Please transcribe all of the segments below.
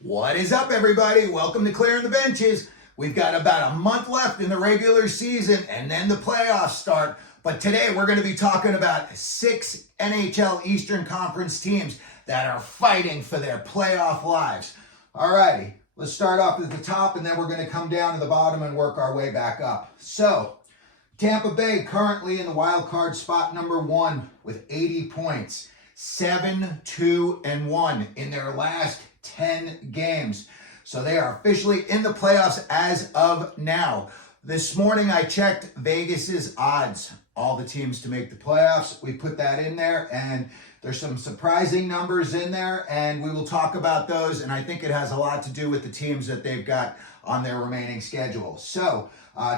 What is up, everybody? Welcome to Clearing the Benches. We've got about a month left in the regular season, and then the playoffs start. But today we're going to be talking about 6 NHL Eastern Conference teams that are fighting for their playoff lives. Alrighty, let's start off at the top, and then we're going to come down to the bottom and work our way back up. So, Tampa Bay currently in the wild card spot number 1 with 80 points. 7-2-1 in their last 10 games. So they are officially in the playoffs as of now. This morning I checked Vegas's odds, all the teams to make the playoffs. We put that in there, and there's some surprising numbers in there, and we will talk about those, and I think it has a lot to do with the teams that they've got on their remaining schedule. So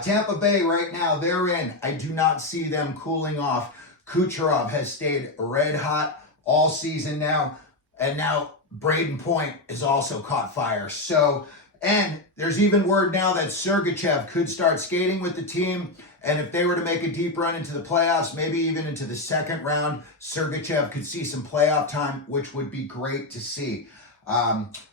Tampa Bay right now, they're in. I do not see them cooling off. Kucherov has stayed red hot all season now, and now Braden Point has also caught fire. So, and there's even word now that Sergachev could start skating with the team, and if they were to make a deep run into the playoffs, maybe even into the second round, Sergachev could see some playoff time, which would be great to see.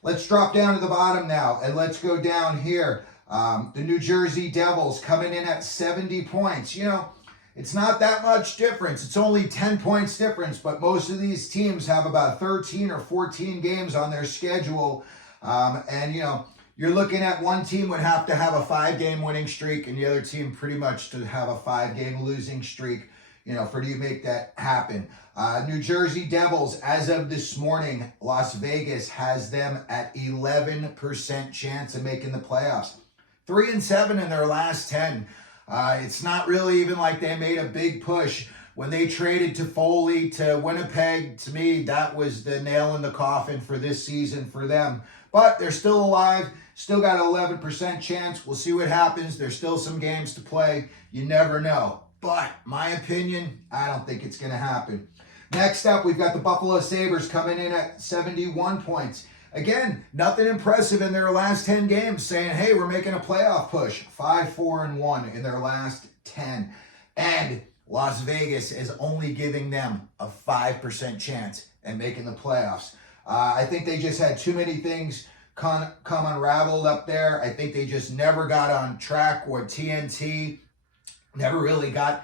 Let's drop down to the bottom now, and let's go down here. The New Jersey Devils coming in at 70 points. You know, it's not that much difference. It's only 10 points difference, but most of these teams have about 13 or 14 games on their schedule. And, you know, you're looking at one team would have to have a 5-game winning streak and the other team pretty much to have a 5-game losing streak, you know, for you to make that happen. New Jersey Devils, as of this morning, Las Vegas has them at 11% chance of making the playoffs. 3-7 in their last 10. It's not really even like they made a big push. When they traded Toffoli to Winnipeg, to me, that was the nail in the coffin for this season for them. But they're still alive, still got an 11% chance. We'll see what happens. There's still some games to play. You never know. But my opinion, I don't think it's going to happen. Next up, we've got the Buffalo Sabres coming in at 71 points. Again, nothing impressive in their last 10 games, saying, hey, we're making a playoff push. 5-4-1 in their last 10. And Las Vegas is only giving them a 5% chance at making the playoffs. I think they just had too many things come unraveled up there. I think they just never got on track with TNT. Never really got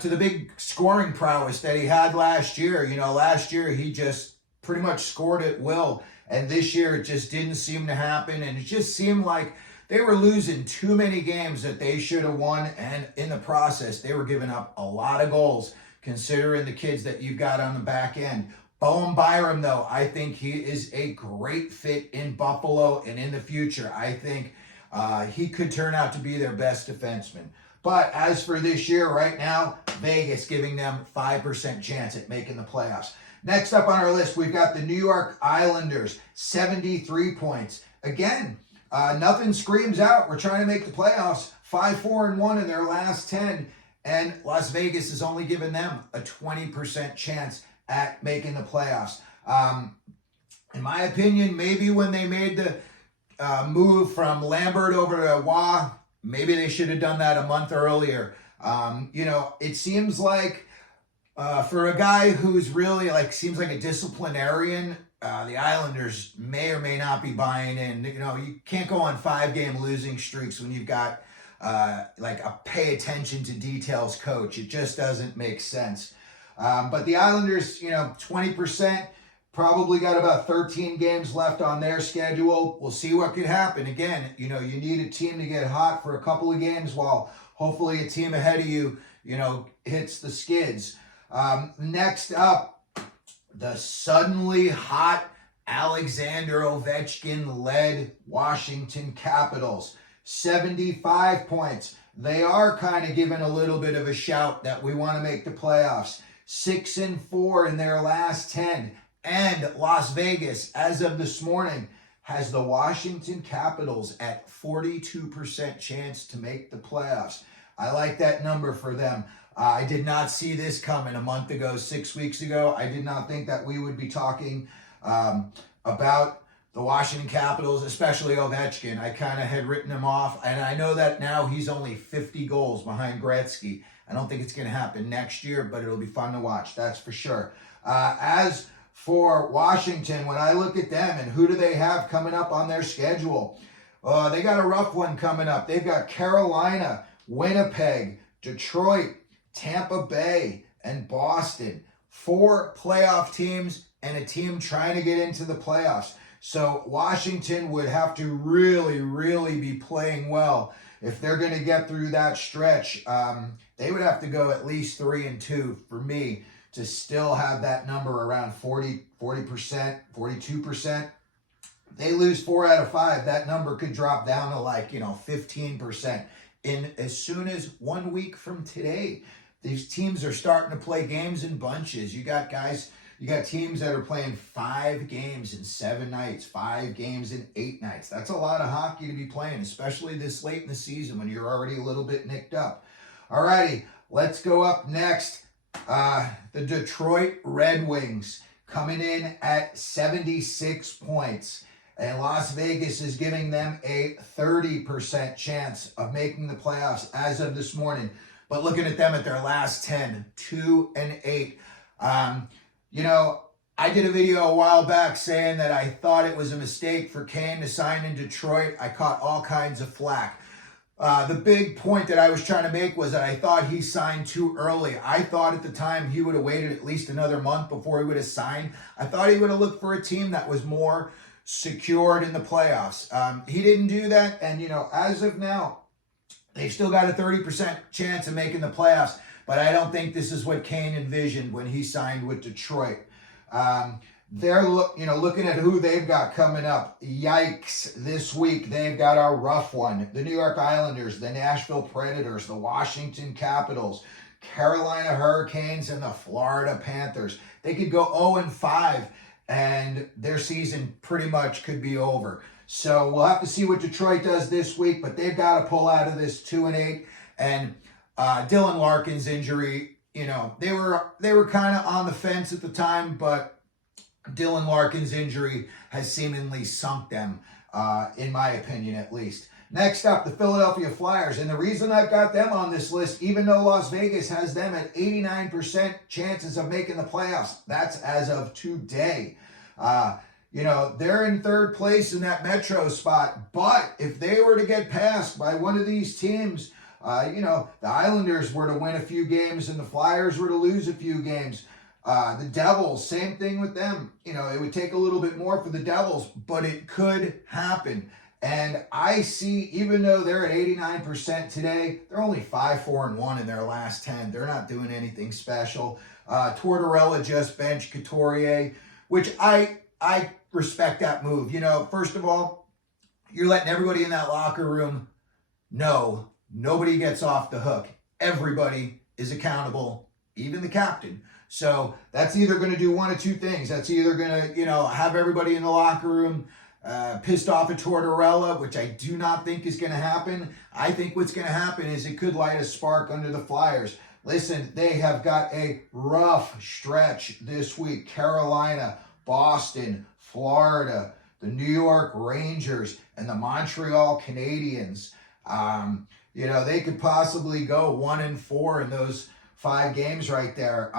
to the big scoring prowess that he had last year. You know, last year he just pretty much scored at will. And this year, it just didn't seem to happen. And it just seemed like they were losing too many games that they should have won. And in the process, they were giving up a lot of goals, considering the kids that you've got on the back end. Bowen Byram, though, I think he is a great fit in Buffalo. And in the future, I think he could turn out to be their best defenseman. But as for this year, right now, Vegas giving them 5% chance at making the playoffs. Next up on our list, we've got the New York Islanders, 73 points. Again, nothing screams out. We're trying to make the playoffs. 5-4-1 in their last 10. And Las Vegas has only given them a 20% chance at making the playoffs. In my opinion, maybe when they made the move from Lambert over to Waugh, maybe they should have done that a month earlier. You know, it seems like for a guy who's really seems like a disciplinarian, the Islanders may or may not be buying in. You know, you can't go on 5-game losing streaks when you've got a pay attention to details coach. It just doesn't make sense. But the Islanders, you know, 20%, probably got about 13 games left on their schedule. We'll see what could happen. Again, you know, you need a team to get hot for a couple of games while hopefully a team ahead of you, you know, hits the skids. Next up, the suddenly hot Alexander Ovechkin-led Washington Capitals. 75 points. They are kind of giving a little bit of a shout that we want to make the playoffs. 6-4 in their last 10. And Las Vegas, as of this morning, has the Washington Capitals at 42% chance to make the playoffs. I like that number for them. I did not see this coming a month ago, 6 weeks ago. I did not think that we would be talking about the Washington Capitals, especially Ovechkin. I kind of had written him off, and I know that now he's only 50 goals behind Gretzky. I don't think it's going to happen next year, but it'll be fun to watch, that's for sure. As for Washington, when I look at them and who do they have coming up on their schedule, they got a rough one coming up. They've got Carolina, Winnipeg, Detroit, Tampa Bay, and Boston. 4 playoff teams and a team trying to get into the playoffs. So Washington would have to really, really be playing well if they're going to get through that stretch. They would have to go at least 3-2 for me to still have that number around 40%, 42%. They lose 4 out of 5, that number could drop down to 15% in as soon as 1 week from today. These teams are starting to play games in bunches. You got teams that are playing 5 games in 7 nights, 5 games in 8 nights. That's a lot of hockey to be playing, especially this late in the season when you're already a little bit nicked up. All righty, let's go up next. The Detroit Red Wings coming in at 76 points. And Las Vegas is giving them a 30% chance of making the playoffs as of this morning. But looking at them at their last 10, 2-8. I did a video a while back saying that I thought it was a mistake for Kane to sign in Detroit. I caught all kinds of flack. The big point that I was trying to make was that I thought he signed too early. I thought at the time he would have waited at least another month before he would have signed. I thought he would have looked for a team that was more secured in the playoffs. He didn't do that, and as of now, they've still got a 30% chance of making the playoffs, but I don't think this is what Kane envisioned when he signed with Detroit. They're looking at who they've got coming up. Yikes, this week they've got a rough one. The New York Islanders, the Nashville Predators, the Washington Capitals, Carolina Hurricanes, and the Florida Panthers. They could go 0-5 and their season pretty much could be over. So we'll have to see what Detroit does this week, but they've got to pull out of this 2-8. And Dylan Larkin's injury, they were kind of on the fence at the time, but Dylan Larkin's injury has seemingly sunk them, in my opinion at least. Next up, the Philadelphia Flyers. And the reason I've got them on this list, even though Las Vegas has them at 89% chances of making the playoffs, that's as of today. They're in 3rd place in that Metro spot. But if they were to get passed by one of these teams, the Islanders were to win a few games and the Flyers were to lose a few games. The Devils, same thing with them. It would take a little bit more for the Devils, but it could happen. And I see, even though they're at 89% today, they're only 5-4-1 in their last 10. They're not doing anything special. Tortorella just benched Couturier, which I respect that move. First of all, you're letting everybody in that locker room know nobody gets off the hook. Everybody is accountable, even the captain. So that's either going to do one of two things. That's either going to, have everybody in the locker room pissed off at Tortorella, which I do not think is going to happen. I think what's going to happen is it could light a spark under the Flyers. Listen, they have got a rough stretch this week. Carolina, Boston, Florida, the New York Rangers, and the Montreal Canadiens. They could possibly go 1-4 in those 5 games right there.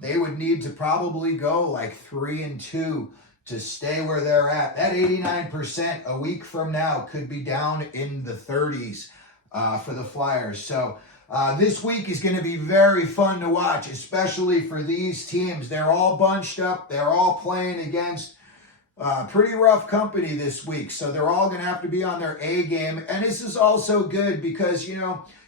They would need to probably go 3-2 to stay where they're at. That 89% a week from now could be down in the 30s for the Flyers. So this week is going to be very fun to watch, especially for these teams. They're all bunched up. They're all playing against pretty rough company this week. So they're all going to have to be on their A game. And this is also good because,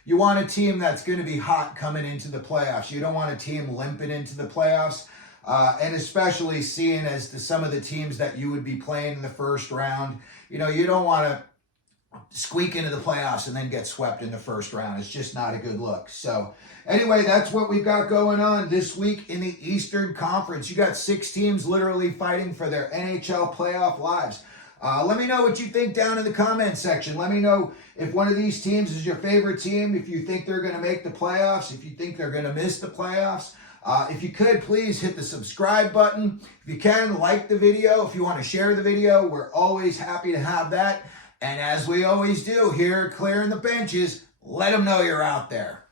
you want a team that's going to be hot coming into the playoffs. You don't want a team limping into the playoffs. And especially seeing as to some of the teams that you would be playing in the first round. You don't want to squeak into the playoffs and then get swept in the first round. It's just not a good look. So anyway, that's what we've got going on this week in the Eastern Conference. You got 6 teams literally fighting for their NHL playoff lives. Let me know what you think down in the comment section. Let me know if one of these teams is your favorite team, if you think they're going to make the playoffs, if you think they're going to miss the playoffs. If you could, please hit the subscribe button. If you can, like the video. If you want to share the video, we're always happy to have that. And as we always do here at Clearing the Benches, let them know you're out there.